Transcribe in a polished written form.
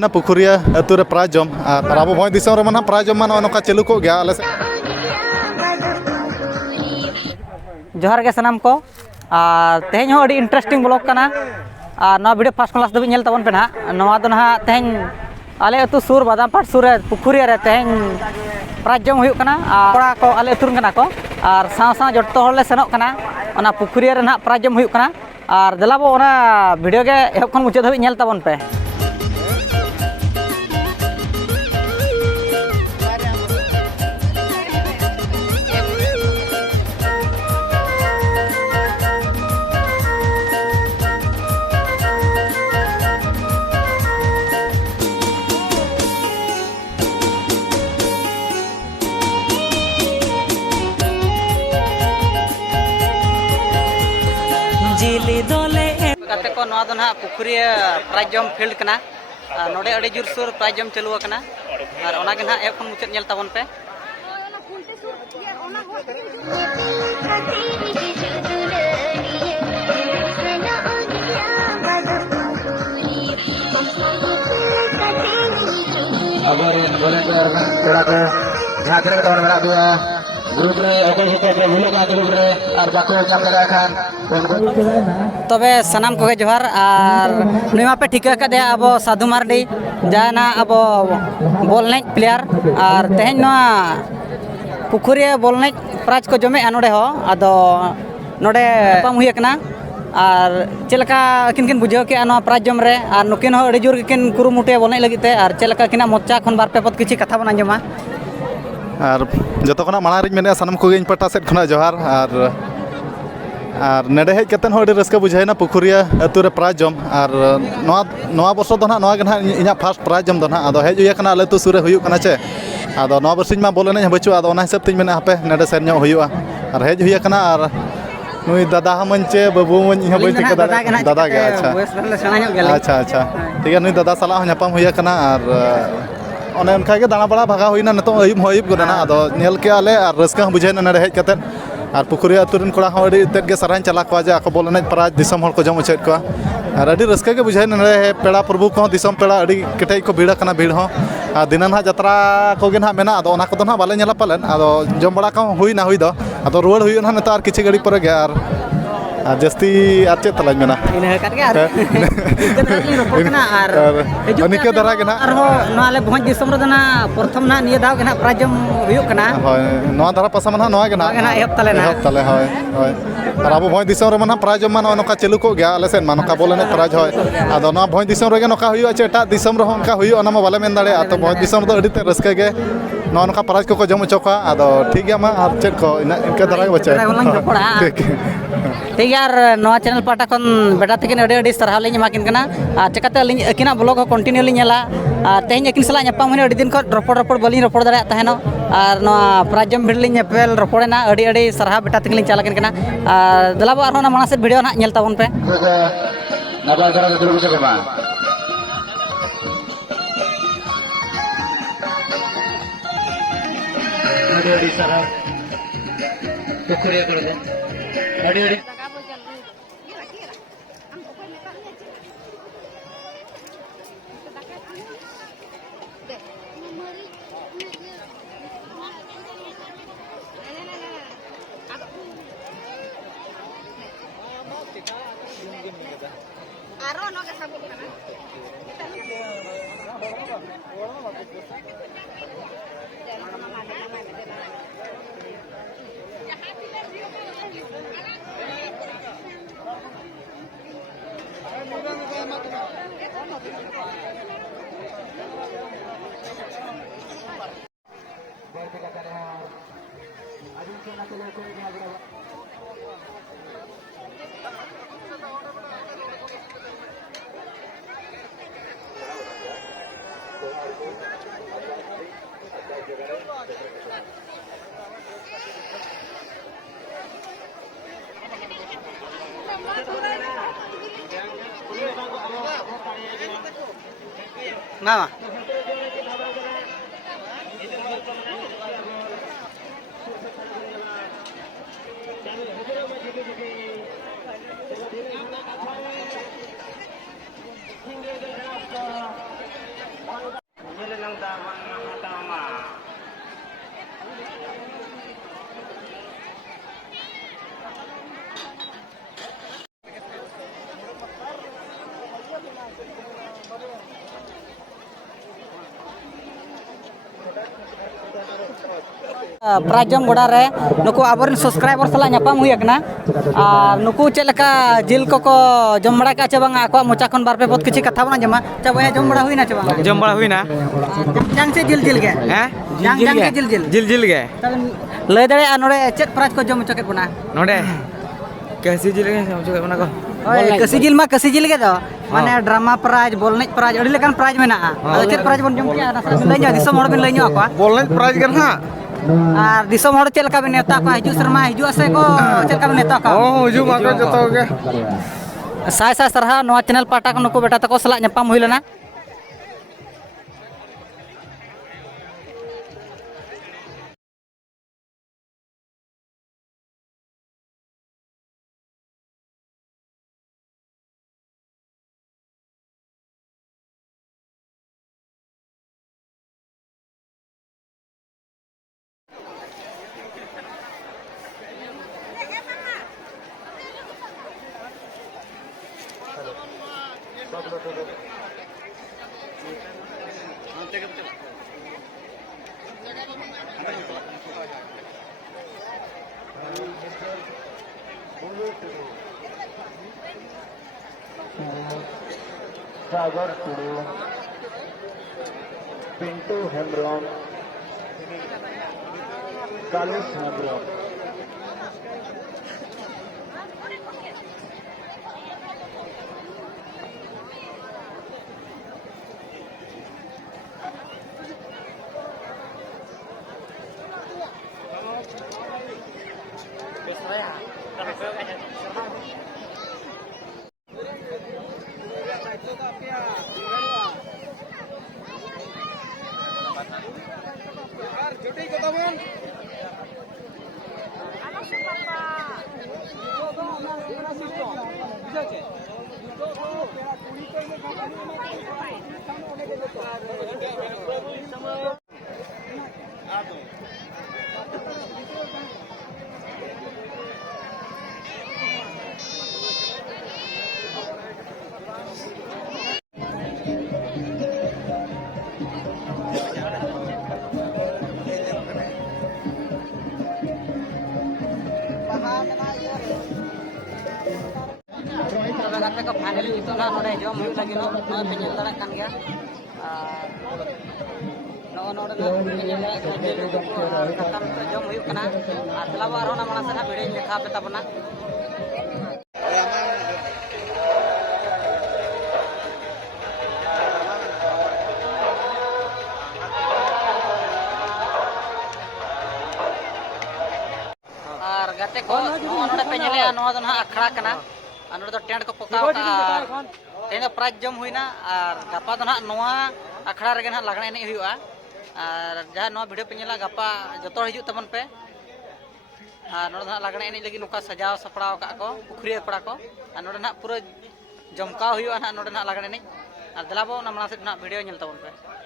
ना पुखुरिया अतु रे प्राय जम और अब भोज दिसम रे माना प्राय जम माना नोका चालू को गया आले जोहार के सनाम को तेहें हो अड़ी इंटरेस्टिंग ब्लॉग कना ना वीडियो फास्ट क्लास दबी नेल तबन पे ना नवा दो ना तेहें आले अतु सुर बादामपाट सुर पुखुरिया रे तेहें प्राय जम हुयुक कना कोड़ा को आले अतुन कना को और साव साव जट्टो होले सेनोक कना ओना पुखुरिया रे ना प्राय जम हुयुक कना और देलाबो ओना वीडियो के एहब खन मुचाद दबी नेल तबन पे गाते को नवा दो ना पुखुरिया प्राय जम फील्ड कना नोडे अड़ी जुर सुर प्राय जम चालू कना और ओना के ना एहब खन मुचाद नेल तबन पे अगर बोले थोड़ा सा झाकरे का मेरा दुआ ग्रुप रे अगर होते भूले का ग्रुप रे और बाको चाम लगा खान तबे सनाम को जोहार और नुमा पे ठिका का दे अब साधु मार्डी जाना अब बॉल नेज प्लेयर और तेहें ना पुखुरिया बॉल नेज प्राइज को जमे नोडे हो आदो नोडे पाम हुई कना और चलका किन बुझाव के प्राइज जम रे और नुकिन हो अड़ी जोर किन कुरुमुटे बॉल नेज लगिते और चलका किना मोचा खन बार पे पद किछि कथा बन आंजमा और जो खना माना मेने सानम को पटा सेट खना जोहार और नेडे हेज कतन हो रस्का बुझाइना पुखुरिया अतु रे प्राय जम और नवा बर्ष दो ना गे ना इना फर्स्ट प्राय जम दो ना आदो हेज हुई आले अतु सुरे हुई कना चे आदो नवा बर्ष मा बोल एने बचु आदो ओना हिसाब ते मेने हापे नेडे सेन नो हुई और हेज हुई कना और नुई दादा हमन चे बाबू मन इहा बई टिका दादा के अच्छा अच्छा ठीक है नुई दादा सला नापाम हुई कना और ओने उनका के दाना बड़ा भागा हुई ना नतो अयुब अयुब गना आदो नेल के आले और रस्का बुझाइना नेडे हेज कतन और पुखुरिया अतुरन कोड़ा हो अड़ी तेज के सराहन चला को जे आको बोल एने प्राइज दिसम हर को जम उचेत को और अड़ी रस्का के बुझाइना नेडे पेड़ा प्रभु को दिसम पेड़ा अड़ी केटे को भीड़ कना भीड़ हो दिना ना जत्रा को गे ना मेना आदो ओना को ना बाले नेला पालन आदो जम बड़ा को हुई ना हुई दो आदो रुवाड़ हुई ना नता किछि गड़ी पर गे और जस्ती आर चेत तलाज मेना इन हकत के आर इनके दरली रोपो कना आर अनिके दरा के ना आर हो नाले भोज दिसम रो दना प्रथम ना निया दाव के ना प्राय जम हुयुक कना होय नवा दरा पासा मना नवा के ना एहब तले होय होय और अब भोज दिसम रे मना प्राय जम माना नका चालू को गया आले सेन मानका बोल एने प्राय होय आदो ना भोज दिसम रे गे नका हुयुआ चे एटा दिसम रे होनका हुयुआ ना मा बाले मेन दाड़े आ तो भोज दिसम दो अड़ी ते रस्का गे नवा नका प्राइज को जम चोका आदो ठीक गया मा और चेक को इनके दरा के बच्चा ठीक यार नवा चैनल पाटा खन बेटा तकिन अड़ी सरहाव लिंग माकिन कना चकाते अलिंग अकिना ब्लॉग हो कंटिन्यू लिंग नेला तेहें अकिन सला नपाम हुई अड़ी दिन को रपड़ बलिंग रपड़ दाड़ा तहनो और नवा प्राइजम भिड़ लिंग नेपेल रपड़ेना अड़ी सरहाव बेटा तकिन लिंग चला किन कना दलाबो आरो ना माना से वीडियो ना नेल ताबन पे नबाल करा के दुरु के बा अड़ी सरहाव पुखुरिया कर दे अड़ी Aro no ke sabut kana. Mama. प्राइज जम गोड़ा रे नुकु आबोरन सब्सक्राइबर सला ᱧᱟᱯᱟᱢ हुई akna और नुकु चेक लका जिल को जम बड़ा का चबांगा आको मोचा खन बार पे बहुत किछि कथा बना जमा चबया जम बड़ा हुई ना चबांगा जम बड़ा हुई ना जंग से जिल जिल के हैं जंग जंग के जिल जिल जिल जिल गे लय दड़े नोडे चेक प्राइज को जम चके बना नोडे कैसी जिल गे समझो बना को कसी जिल के दो माने ड्रामा प्राइज बोलने प्राइज अड़ी लेकान प्राइज मेना आ चेक प्राइज बन जम के ना लय दिसम हड़ बिन लय ᱧᱚ आको बोलने प्राइज गन हां और दिसम हड़ चेक का बिन नेता को हिजु शर्मा हिजु से को चेक का बिन नेता को हुजु मा को जतो गे साय साय सरहा नवा चैनल पाटा को नुकु बेटा तको सला ᱧᱟᱯᱟᱢ हुई लेना सागर टुडू पिंटू हेम्ब्रम कालुस हेम्ब्रम गाते को फाइनली नितो ना नोडे जम हुई लगी नो पे नेल दड़ा कान गया नो नोडे ना नेल कथा तो जम हुई कना आ तलावा आरो ना मानस ना भिडियो देखा पे तबना और गाते को नोडे पे नेले नो दो ना अखड़ा कना अनोर दो टेंट को पकाव का तेन प्राइज जम हुईना और गपा दो ना नोआ अखड़ा रे ना लगना एने हुआ और जहां नोआ वीडियो पे नेला गपा जतो हिजु तबन पे और नोड ना लगना एने लगी नुका सजाव सपड़ाव का को पुखरी पड़ा को और नोड ना पूरा जमकाव हुआ ना नोड ना लगना एने और दलाबो ना मानस ना वीडियो नेल तबन पे